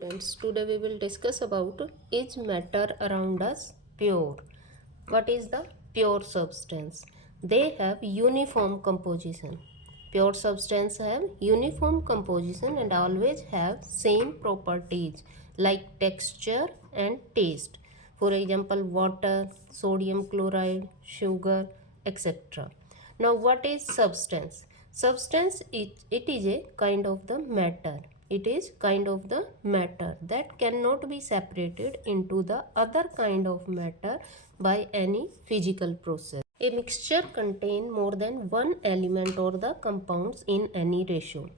Students, today we will discuss about is matter around us pure. What is the pure substance? They have uniform composition. Pure substance have uniform composition and always have same properties like texture and taste. For example, water, sodium chloride, sugar, etc. Now, what is substance? Substance, it is a kind of the matter. It is kind of the matter that cannot be separated into the other kind of matter by any physical process. A mixture contains more than one element or the compounds in any ratio.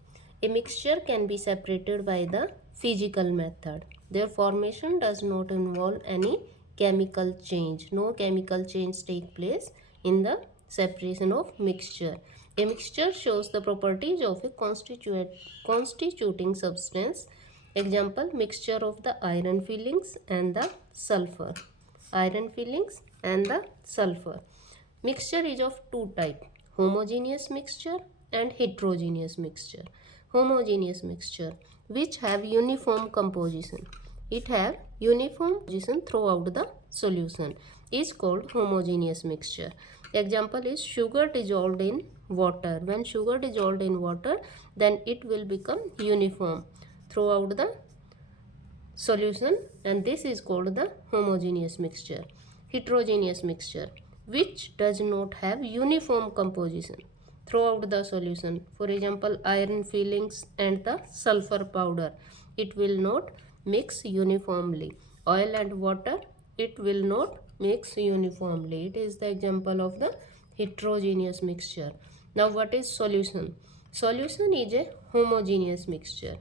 A mixture can be separated by the physical method. Their formation does not involve any chemical change. No chemical change take place in the separation of mixture. A mixture shows the properties of a constituting substance. Example, mixture of the iron fillings and the sulfur. Iron fillings and the sulfur. Mixture is of two types, homogeneous mixture and heterogeneous mixture. Homogeneous mixture which have uniform composition. It have uniform composition throughout the solution is called homogeneous mixture. Example is sugar dissolved in water. When sugar dissolved in water, then it will become uniform throughout the solution, and this is called the homogeneous mixture. Heterogeneous mixture which does not have uniform composition throughout the solution. For example, iron fillings and the sulfur powder, it will not mix uniformly. Oil and water, it will not mix uniformly. It is the example of the heterogeneous mixture. Now, what is solution? Solution is a homogeneous mixture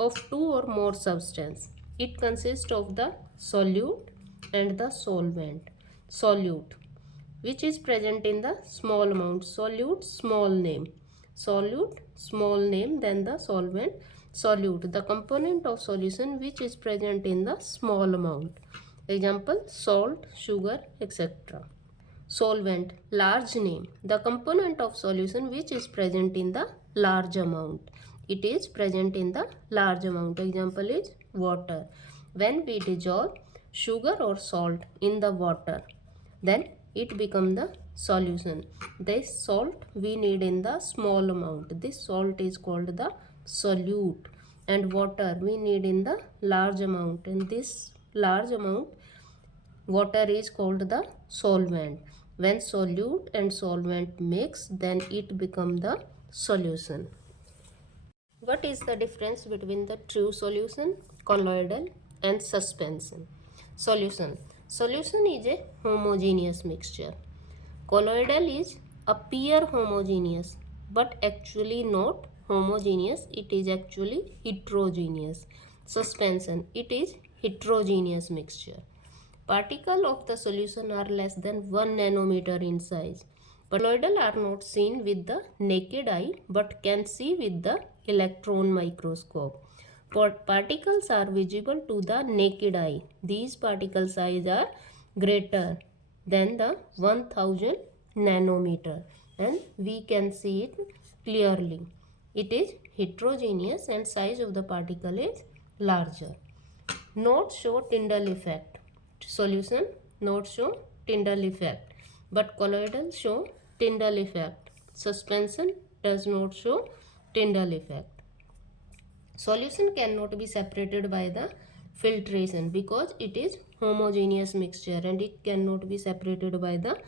of two or more substance. It consists of the solute and the solvent. Solute, which is present in the small amount. Solute, small name. Solute, small name, then the solvent. Solute, the component of solution which is present in the small amount. Example, salt, sugar, etc. Solvent, large name, the component of solution which is present in the large amount. It is present in the large amount. Example is water. When we dissolve sugar or salt in the water, then it becomes the solution. This salt we need in the small amount. This salt is called the solute, and water we need in the large amount, and this large amount water is called the solvent. When solute and solvent mix, then it becomes the solution. What is the difference between the true solution, colloidal and suspension? Solution. Solution is a homogeneous mixture. Colloidal is appear homogeneous but actually not homogeneous. It is actually heterogeneous. Suspension. It is heterogeneous mixture. Particles of the solution are less than 1 nanometer in size. But colloidal are not seen with the naked eye but can see with the electron microscope. Particles are visible to the naked eye. These particle size are greater than the 1000 nanometer, and we can see it clearly. It is heterogeneous and size of the particle is larger. Not show Tyndall effect. Solution not show Tyndall effect, but colloidal show Tyndall effect. Suspension does not show Tyndall effect. Solution cannot be separated by the filtration because it is homogeneous mixture, and it cannot be separated by the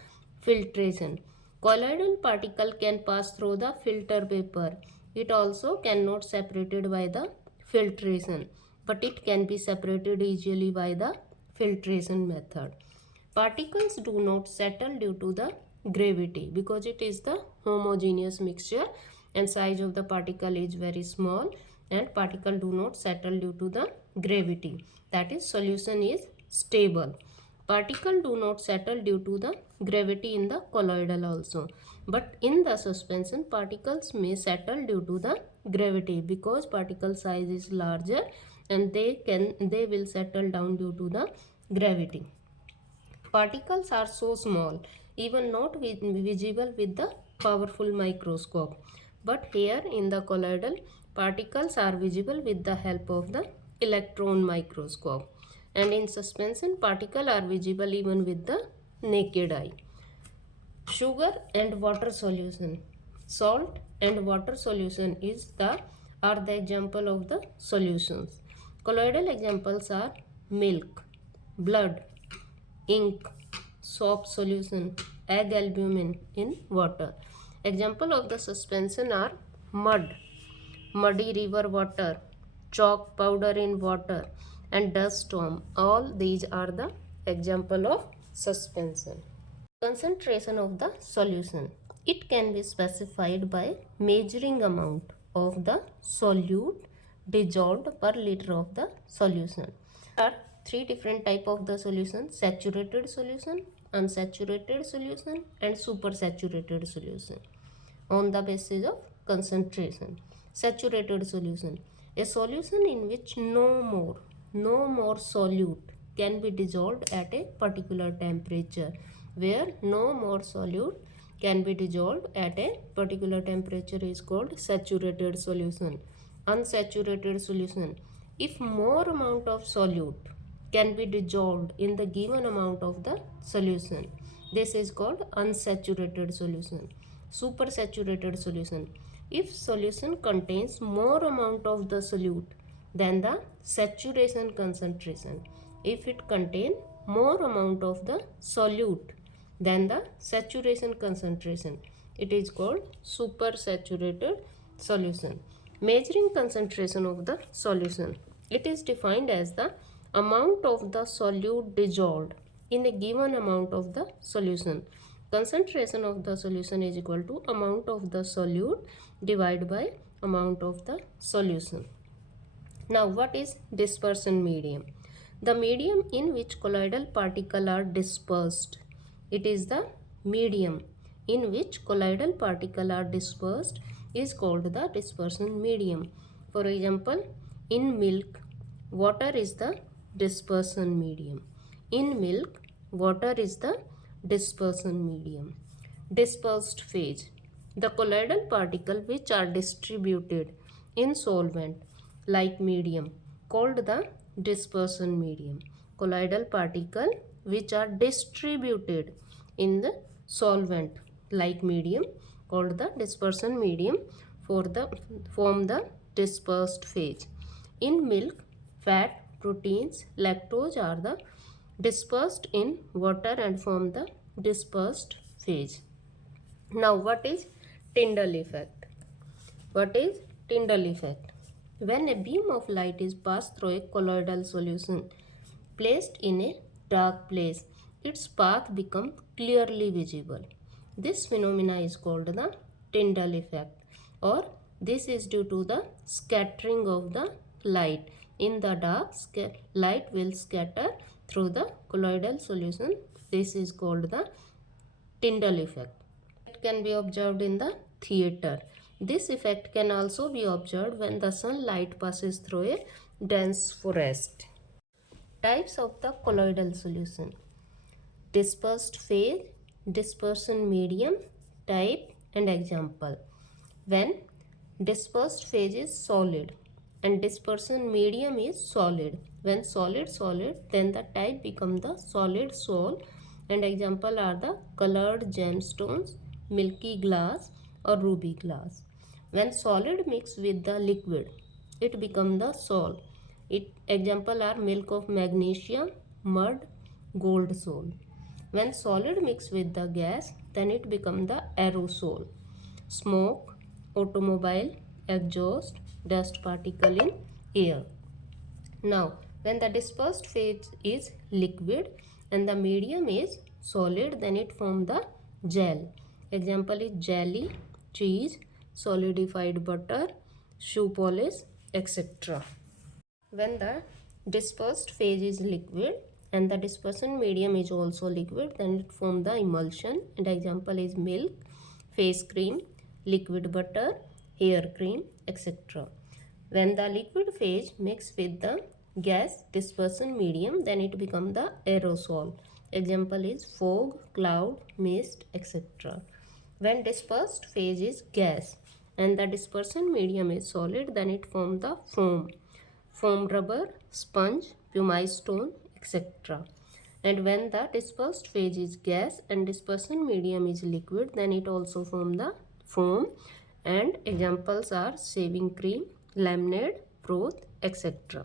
filtration. Colloidal particle can pass through the filter paper. It also cannot separated by the filtration, but it can be separated easily by the filtration method. Particles do not settle due to the gravity because it is the homogeneous mixture and size of the particle is very small, and particle do not settle due to the gravity. That is, solution is stable. Particle do not settle due to the gravity in the colloidal also, but in the suspension particles may settle due to the gravity because particle size is larger, and they will settle down due to the gravity. Particles are so small, even not visible with the powerful microscope, but here in the colloidal particles are visible with the help of the electron microscope. And in suspension, particles are visible even with the naked eye. Sugar and water solution. Salt and water solution are the example of the solutions. Colloidal examples are milk, blood, ink, soap solution, egg albumin in water. Example of the suspension are mud, muddy river water, chalk powder in water, and dust storm. All these are the example of suspension. Concentration of the solution. It can be specified by measuring amount of the solute dissolved per liter of the solution. There are three different type of the solution: saturated solution, unsaturated solution, and supersaturated solution on the basis of concentration. Saturated solution. A solution in which no more solute can be dissolved at a particular temperature. Where no more solute can be dissolved at a particular temperature is called saturated solution. Unsaturated solution. If more amount of solute can be dissolved in the given amount of the solution, this is called unsaturated solution. Supersaturated solution. If solution contains more amount of the solute than the saturation concentration, if it contains more amount of the solute than the saturation concentration, it is called supersaturated solution. Measuring concentration of the solution. It is defined as the amount of the solute dissolved in a given amount of the solution. Concentration of the solution is equal to amount of the solute divided by amount of the solution. Now, what is dispersion medium? The medium in which colloidal particles are dispersed. It is the medium in which colloidal particles are dispersed is called the dispersion medium. For example, in milk, water is the dispersion medium. In milk, water is the dispersion medium. Dispersed phase. The colloidal particles which are distributed in solvent like medium called the dispersion medium. Colloidal particles which are distributed in the solvent like medium called the dispersion medium form the dispersed phase. In milk, fat, proteins, lactose are the dispersed in water and form the dispersed phase. Now, what is Tyndall effect? What is Tyndall effect? When a beam of light is passed through a colloidal solution placed in a dark place, its path becomes clearly visible. This phenomena is called the Tyndall effect, or this is due to the scattering of the light. In the dark, light will scatter through the colloidal solution. This is called the Tyndall effect. It can be observed in the theater. This effect can also be observed when the sunlight passes through a dense forest. Types of the colloidal solution. Dispersed phase, dispersion medium, type and example. When dispersed phase is solid and dispersion medium is solid. When solid, then the type become the solid sol, and example are the colored gemstones, milky glass or ruby glass. When solid mix with the liquid, it become the sol. Example are milk of magnesia, mud, gold sol. When solid mix with the gas, then it become the aerosol. Smoke, automobile, exhaust, dust particle in air. Now, when the dispersed phase is liquid and the medium is solid, then it form the gel. Example is jelly, cheese, solidified butter, shoe polish, etc. When the dispersed phase is liquid and the dispersion medium is also liquid, then it form the emulsion, and example is milk, face cream, liquid butter, hair cream, etc. When the liquid phase mix with the gas dispersion medium, then it become the aerosol. Example is fog, cloud, mist, etc. When dispersed phase is gas and the dispersion medium is solid, then it form the foam. foam rubber, sponge, pumice stone, etc. And when the dispersed phase is gas and dispersion medium is liquid, then it also form the foam. And examples are shaving cream, lemonade, broth, etc.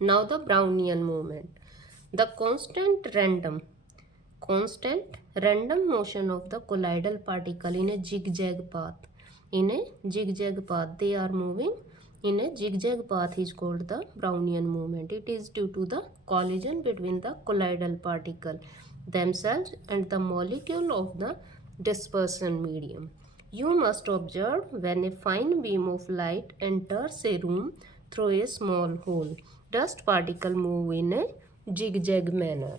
Now the Brownian movement. The constant random motion of the colloidal particle in a zigzag path. In a zigzag path, they are moving in a zigzag path is called the Brownian movement. It is due to the collision between the colloidal particle themselves and the molecule of the dispersion medium. You must observe when a fine beam of light enters a room through a small hole. Dust particles move in a zigzag manner.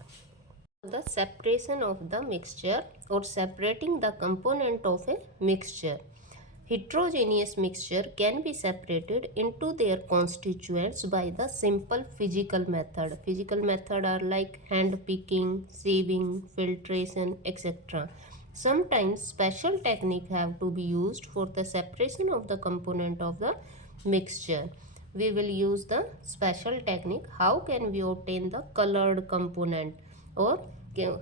The separation of the mixture or separating the component of a mixture. Heterogeneous mixture can be separated into their constituents by the simple physical method. Physical method are like hand picking, sieving, filtration, etc. Sometimes special technique have to be used for the separation of the component of the mixture. We will use the special technique. How can we obtain the colored component, or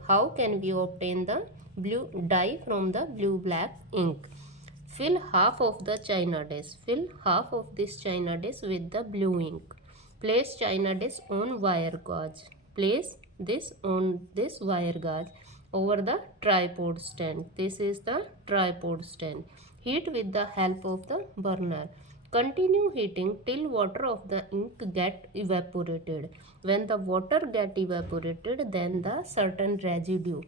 how can we obtain the blue dye from the blue black ink? Fill half of the china dish. Fill half of this china dish with the blue ink. Place china dish on wire gauze. Place this on this wire gauze over the tripod stand. This is the tripod stand. Heat with the help of the burner. Continue heating till water of the ink get evaporated. When the water get evaporated, then the certain residue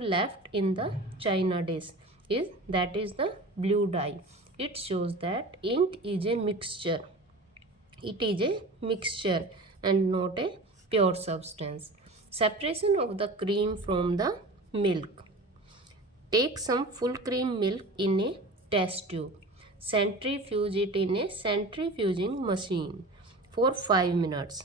left in the china dish is the blue dye. It shows that ink is a mixture. It is a mixture and not a pure substance. Separation of the cream from the milk. Take some full cream milk in a test tube. Centrifuge it in a centrifuging machine for 5 minutes.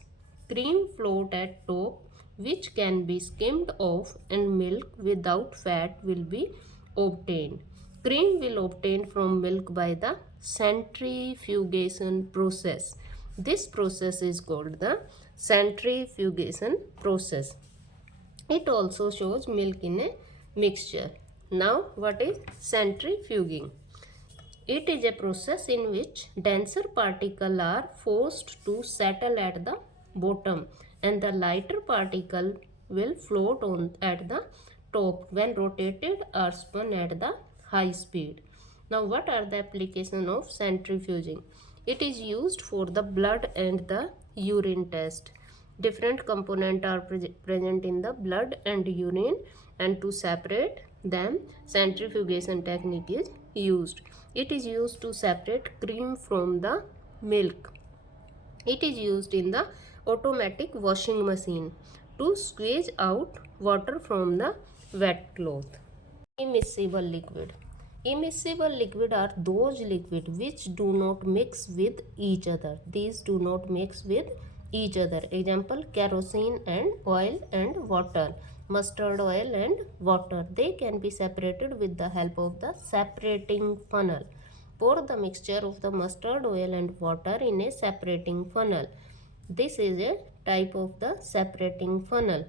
Cream float at top, which can be skimmed off, and milk without fat will be obtained. Cream will obtain from milk by the centrifugation process. This process is called the centrifugation process. It also shows milk in a mixture. Now, what is centrifuging? It is a process in which denser particles are forced to settle at the bottom and the lighter particle will float on at the top when rotated or spun at the high speed. Now, what are the applications of centrifuging? It is used for the blood and the urine test. Different components are present in the blood and urine, and to separate them, centrifugation technique is used. It is used to separate cream from the milk. It is used in the automatic washing machine to squeeze out water from the wet cloth. Immiscible liquid. Immiscible liquid are those liquid which do not mix with each other. These do not mix with each other. Example, kerosene and oil and water, mustard oil and water. They can be separated with the help of the separating funnel. Pour the mixture of the mustard oil and water in a separating funnel. This is a type of the separating funnel,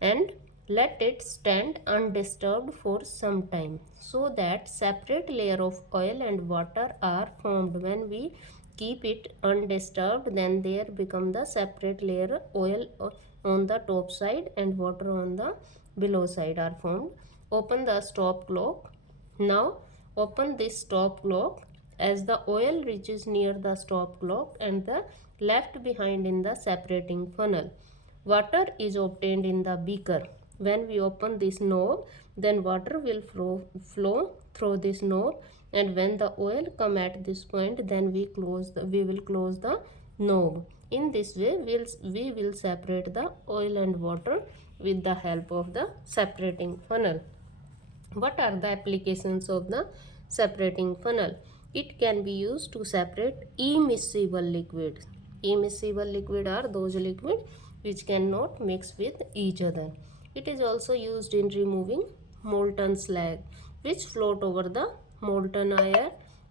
and let it stand undisturbed for some time so that separate layer of oil and water are formed. When we keep it undisturbed, then there become the separate layer oil on the top side and water on the below side are formed. Open the stop clock. Now open this stop clock as the oil reaches near the stop clock and the left behind in the separating funnel. Water is obtained in the beaker. When we open this knob, then water will flow through this knob, and when the oil come at this point, then we will close the knob. In this way, we will separate the oil and water with the help of the separating funnel. What are the applications of the separating funnel? It can be used to separate immiscible liquids. Immiscible liquid are those liquids which cannot mix with each other. It is also used in removing molten slag which float over the molten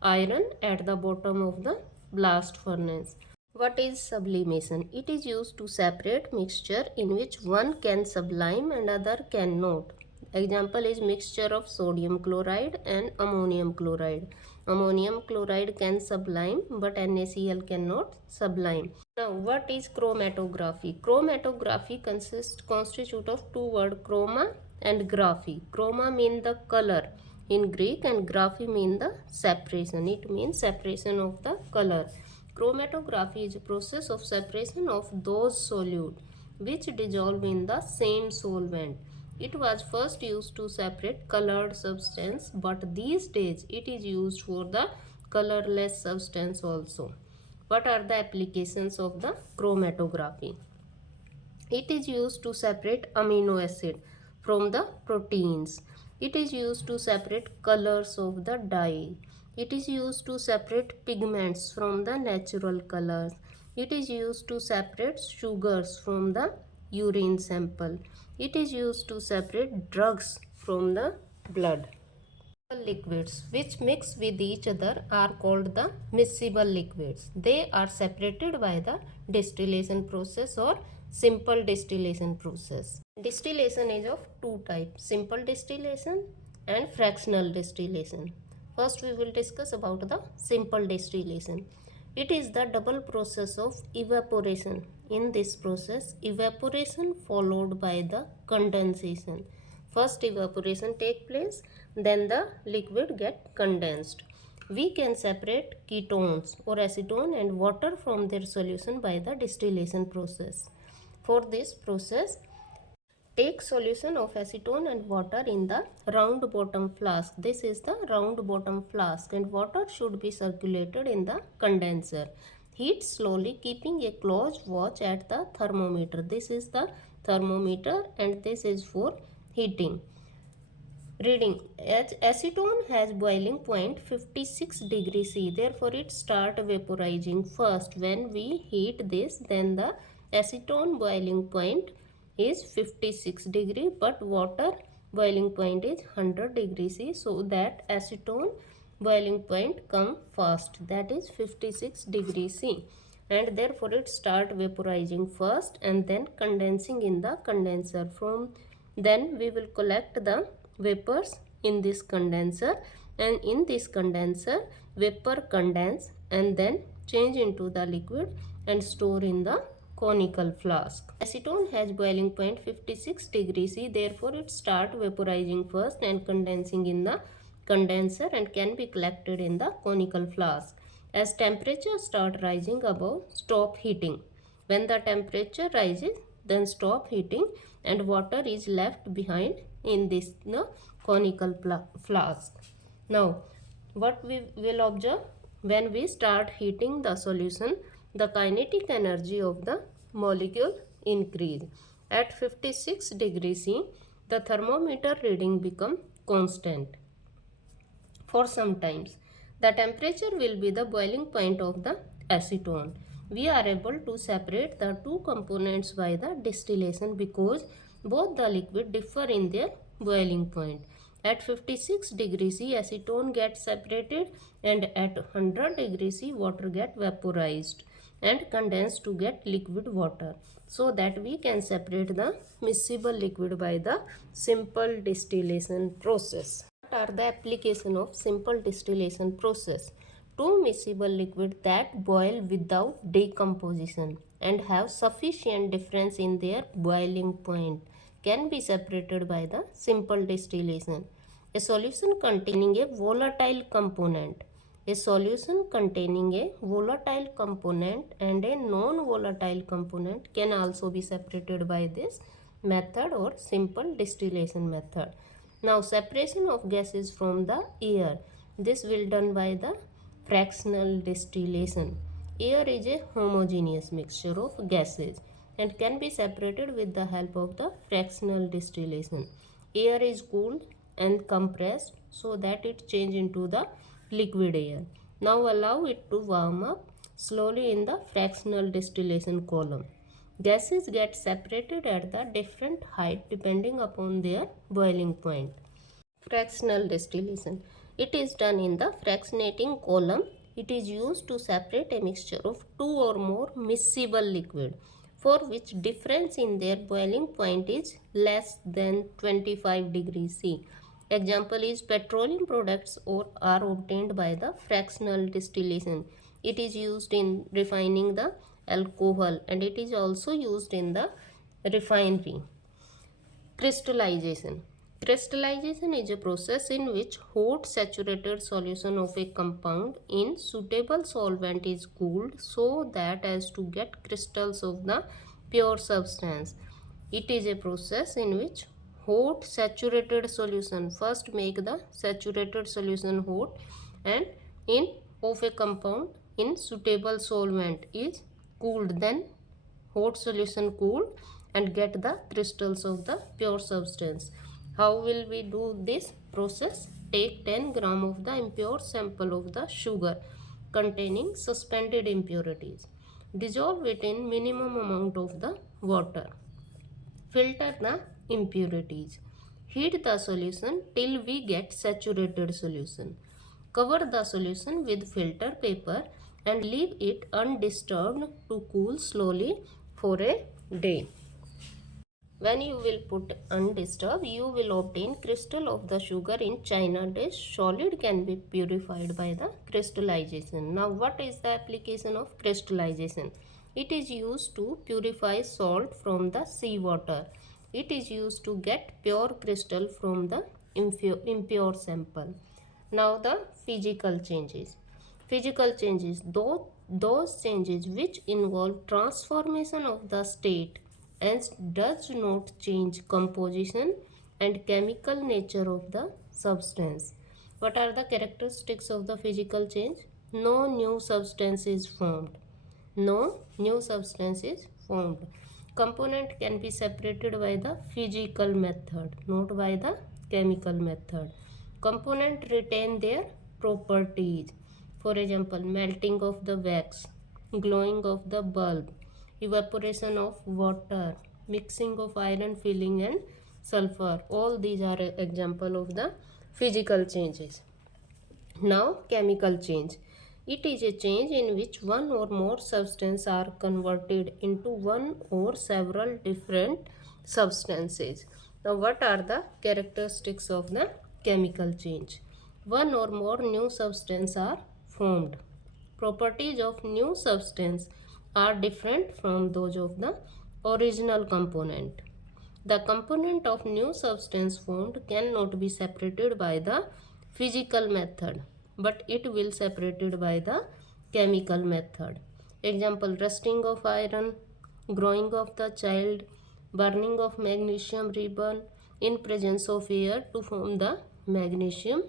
iron at the bottom of the blast furnace. What is sublimation? It is used to separate mixture in which one can sublime and other cannot. Example is mixture of sodium chloride and ammonium chloride. Ammonium chloride can sublime but NaCl cannot sublime. Now what is chromatography? Chromatography constitute of two words, chroma and graphy. Chroma mean the color in Greek and graphy mean the separation. It means separation of the color. Chromatography is a process of separation of those solutes which dissolve in the same solvent. It was first used to separate colored substance, but these days it is used for the colorless substance also. What are the applications of the chromatography? It is used to separate amino acid from the proteins. It is used to separate colors of the dye. It is used to separate pigments from the natural colors. It is used to separate sugars from the urine sample. It is used to separate drugs from the blood. Liquids which mix with each other are called the miscible liquids. They are separated by the distillation process or simple distillation process. Distillation is of two types, simple distillation and fractional distillation. First we will discuss about the simple distillation. It is the double process of evaporation. In this process, evaporation followed by the condensation. First evaporation take place, then the liquid get condensed. We can separate ketones or acetone and water from their solution by the distillation process. For this process, take solution of acetone and water in the round bottom flask. This is the round bottom flask and water should be circulated in the condenser. Heat slowly keeping a close watch at the thermometer. This is the thermometer and this is for heating. Reading, acetone has boiling point 56 degrees C, therefore it start vaporizing first. When we heat this, then the acetone boiling point is 56 degree, but water boiling point is 100 degrees C, so that acetone boiling point come fast, that is 56 degrees C, and therefore it start vaporizing first and then condensing in the condenser. From then we will collect the vapors in this condenser, and in this condenser vapor condense and then change into the liquid and store in the conical flask. Acetone has boiling point 56 degrees C, therefore it start vaporizing first and condensing in the condenser and can be collected in the conical flask. As temperature start rising above, stop heating. When the temperature rises, then stop heating and water is left behind in this conical flask. Now, what we will observe, when we start heating the solution, the kinetic energy of the molecule increase. At 56 degrees C, the thermometer reading become constant. For some times, the temperature will be the boiling point of the acetone. We are able to separate the two components by the distillation because both the liquid differ in their boiling point. At 56 degrees C, acetone gets separated, and at 100 degrees C, water get vaporized and condensed to get liquid water, so that we can separate the miscible liquid by the simple distillation process. What are the application of simple distillation process? Two miscible liquid that boil without decomposition and have sufficient difference in their boiling point can be separated by the simple distillation. A solution containing a volatile component. A solution containing a volatile component and a non-volatile component can also be separated by this method or simple distillation method. Now, separation of gases from the air. This will done by the fractional distillation. Air is a homogeneous mixture of gases and can be separated with the help of the fractional distillation. Air is cooled and compressed so that it change into the liquid air. Now allow it to warm up slowly in the fractional distillation column. Gases get separated at the different height depending upon their boiling point. Fractional distillation. It is done in the fractionating column It is used to separate a mixture of two or more miscible liquid for which difference in their boiling point is less than 25 degrees C. Example is petroleum products or are obtained by the fractional distillation. It is used in refining the alcohol and it is also used in the refinery. Crystallization. Crystallization is a process in which hot saturated solution of a compound in suitable solvent is cooled so that as to get crystals of the pure substance. It is a process in which hot saturated solution, first make the saturated solution hot and in of a compound in suitable solvent is cooled, then hot solution cooled and get the crystals of the pure substance. How will we do this process? Take 10 gram of the impure sample of the sugar containing suspended impurities. Dissolve it in minimum amount of the water. Filter the impurities. Heat the solution till we get saturated solution. Cover the solution with filter paper and leave it undisturbed to cool slowly for a day. When you will put undisturbed, you will obtain crystal of the sugar in china dish. Solid can be purified by the crystallization. Now, what is the application of crystallization? It is used to purify salt from the seawater. It is used to get pure crystal from the impure sample. Now, the physical changes. Physical changes, those changes which involve transformation of the state and does not change composition and chemical nature of the substance. What are the characteristics of the physical change? No new substance is formed. No new substance is formed. Component can be separated by the physical method, not by the chemical method. Component retain their properties. For example, melting of the wax, glowing of the bulb, evaporation of water, mixing of iron filling and sulfur. All these are an example of the physical changes. Now, chemical change. It is a change in which one or more substances are converted into one or several different substances. Now, what are the characteristics of the chemical change? One or more new substances are formed. Properties of new substance are different from those of the original component. The component of new substance formed cannot be separated by the physical method, but it will separated by the chemical method. Example, rusting of iron, growing of the child, burning of magnesium ribbon in presence of air to form the magnesium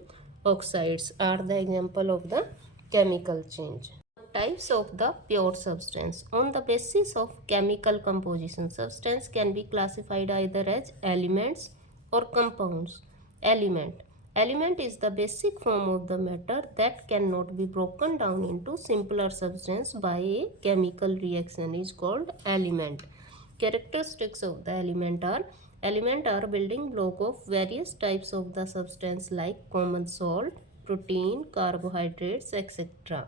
oxides are the example of the chemical change. Types of the pure substance. On the basis of chemical composition, substance can be classified either as elements or compounds. Element is the basic form of the matter that cannot be broken down into simpler substance by a chemical reaction is called element. Characteristics of the element are building block of various types of the substance like common salt, protein, carbohydrates, etc.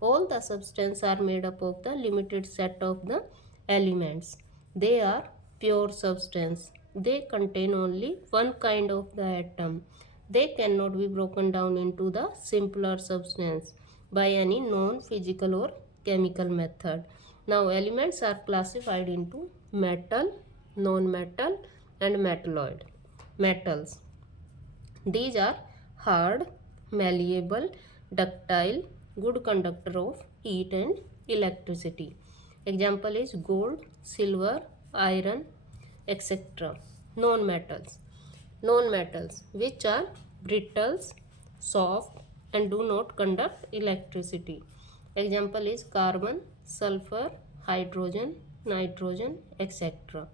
All the substances are made up of the limited set of the elements. They are pure substance. They contain only one kind of the atom. They cannot be broken down into the simpler substance by any known physical or chemical method. Now, elements are classified into metal, non-metal and metalloid. Metals. These are hard, malleable, ductile, good conductor of heat and electricity. Example is gold, silver, iron, etc. Non-metals. Non-metals which are brittle, soft and do not conduct electricity. Example is carbon, sulfur, hydrogen, nitrogen, etc.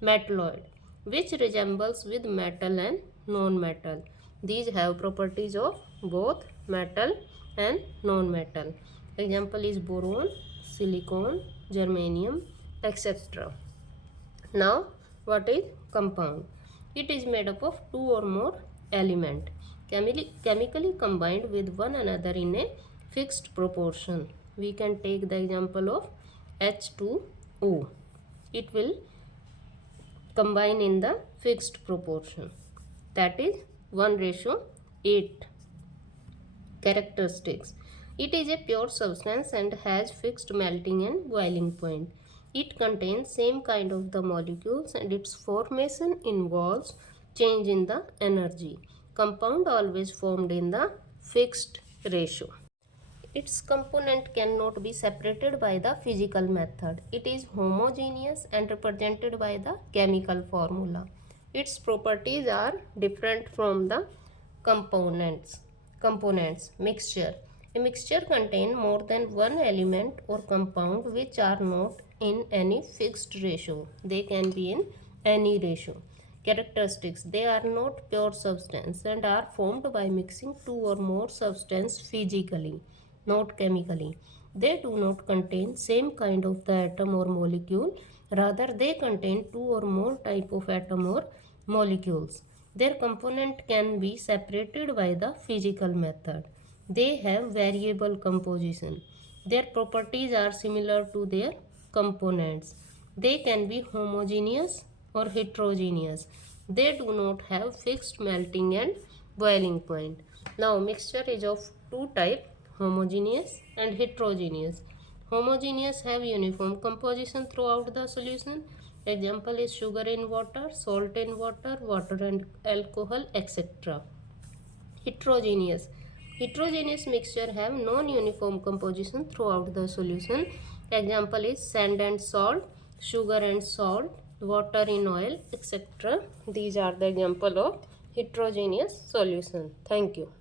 Metalloid which resembles with metal and non-metal. These have properties of both metal and non-metal. Example is boron, silicon, germanium, etc. Now, what is compound? It is made up of two or more elements chemically combined with one another in a fixed proportion. We can take the example of H2O. It will combine in the fixed proportion, that is 1:8. Characteristics. It is a pure substance and has fixed melting and boiling point. It contains same kind of the molecules and its formation involves change in the energy. Compound always formed in the fixed ratio. Its component cannot be separated by the physical method. It is homogeneous and represented by the chemical formula. Its properties are different from the components. Mixture. A mixture contains more than one element or compound which are not in any fixed ratio. They can be in any ratio. Characteristics. They are not pure substance and are formed by mixing two or more substances physically, not chemically. They do not contain same kind of the atom or molecule. Rather, they contain two or more type of atom or molecules. Their component can be separated by the physical method. They have variable composition. Their properties are similar to their components. They can be homogeneous or heterogeneous. They do not have fixed melting and boiling point. Now mixture is of two types, homogeneous and heterogeneous. Homogeneous have uniform composition throughout the solution. Example is sugar in water, salt in water, water and alcohol, etc. Heterogeneous. Heterogeneous mixture have non-uniform composition throughout the solution. Example is sand and salt, sugar and salt, water in oil, etc. These are the example of heterogeneous solution. Thank you.